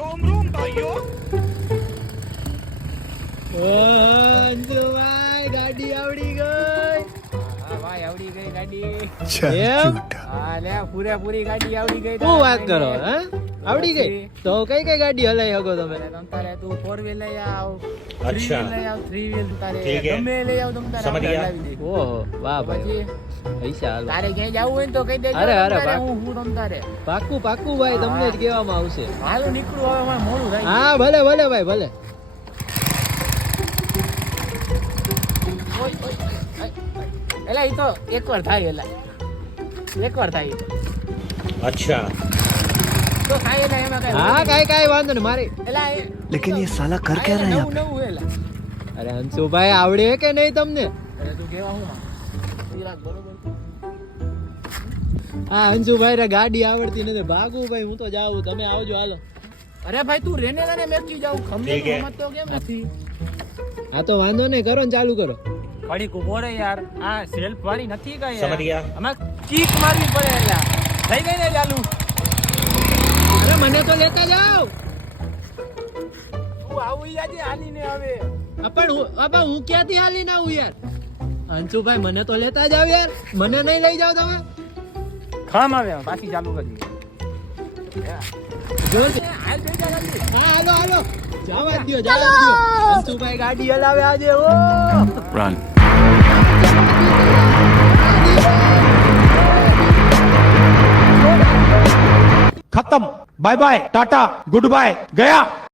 रोम रोम भाइयों અંજુભાઈ ગાડી આવડી ગઈ. હા ભાઈ આવડી ગઈ ગાડી એમ હા લે પૂરેપૂરી ગાડી આવડી ગઈ શું વાત કરો હે આવડી ગઈ તો કઈ કઈ ગાડી હલાઈ શકો તમે તમ તારે તું 4 વ્હીલ લઈ આવ અચ્છા. 3 વ્હીલ લઈ આવ 3 વ્હીલ તારે ઠીક હે. ગમે લઈ આવ તમ તારે સમજ ગયા. હલાવી દે. ઓહો વાહ ભાઈ પછી પૈસા હાલો તારે ક્યાંય જવું હોય ને તો કહી દેજો અરે, તમ અરે, તારે પાક્કું. હું તમ તારે પાક્કું પાક્કું ભાઈ તમને જ કહેવામાં આવશે હાલો નીકળું હવે મારે મોડું થાય હા ભલે ભલે ભાઈ ભલે ઓય, ઓય, ઓય. એલા ઈ તો એકવાર થાય એલા એકવાર થાય ઈ તો. अच्छा તો થાય એલા એમાં કઈ હા કાઈ કાઈ વાંધો નહીં મારી એલા लेकिन ये साला कर क्या रहा है यहाँ पे? નવું એલા અરે હંસુભાઈ આવડે કે નહીં તમને અરે તું કેવા હું જરાક બરોબર હા હંસુભાઈ રે ગાડી આવડતી નથી ભાગું ભાઈ હું તો જાઉં તમે આવજો હાલો અરે ભાઈ તું રેને ને મેકી જાઉં ખમને ઠીક હે. સમજતો કેમ નથી હા તો વાંધો નહીં કરો ને ચાલુ કરો ઘડી ઉભો રે યાર આ સેલ્ફ વાળી નથી કઈ સમજ ગયા. આમાં કિક મારવી પડે યાર થઈ ગઈ ને ચાલુ અરે મને તો લેતા જાઓ તું આવું જાજે હાલીને હવે પણ હું ક્યાંથી હાલીને આવું યાર હંસુભાઈ મને તો લેતા જાવ યાર મને નહીં લઈ જાવ તમે ખામ આવે પાછી ચાલુ કરી જોરથી. હાલ બેટા જલ્દી હા હાલો હાલો જવા દ્યો હંસુભાઈ ગાડી હલાવે આજે ઓ Run. खत्म bye bye tata good bye गया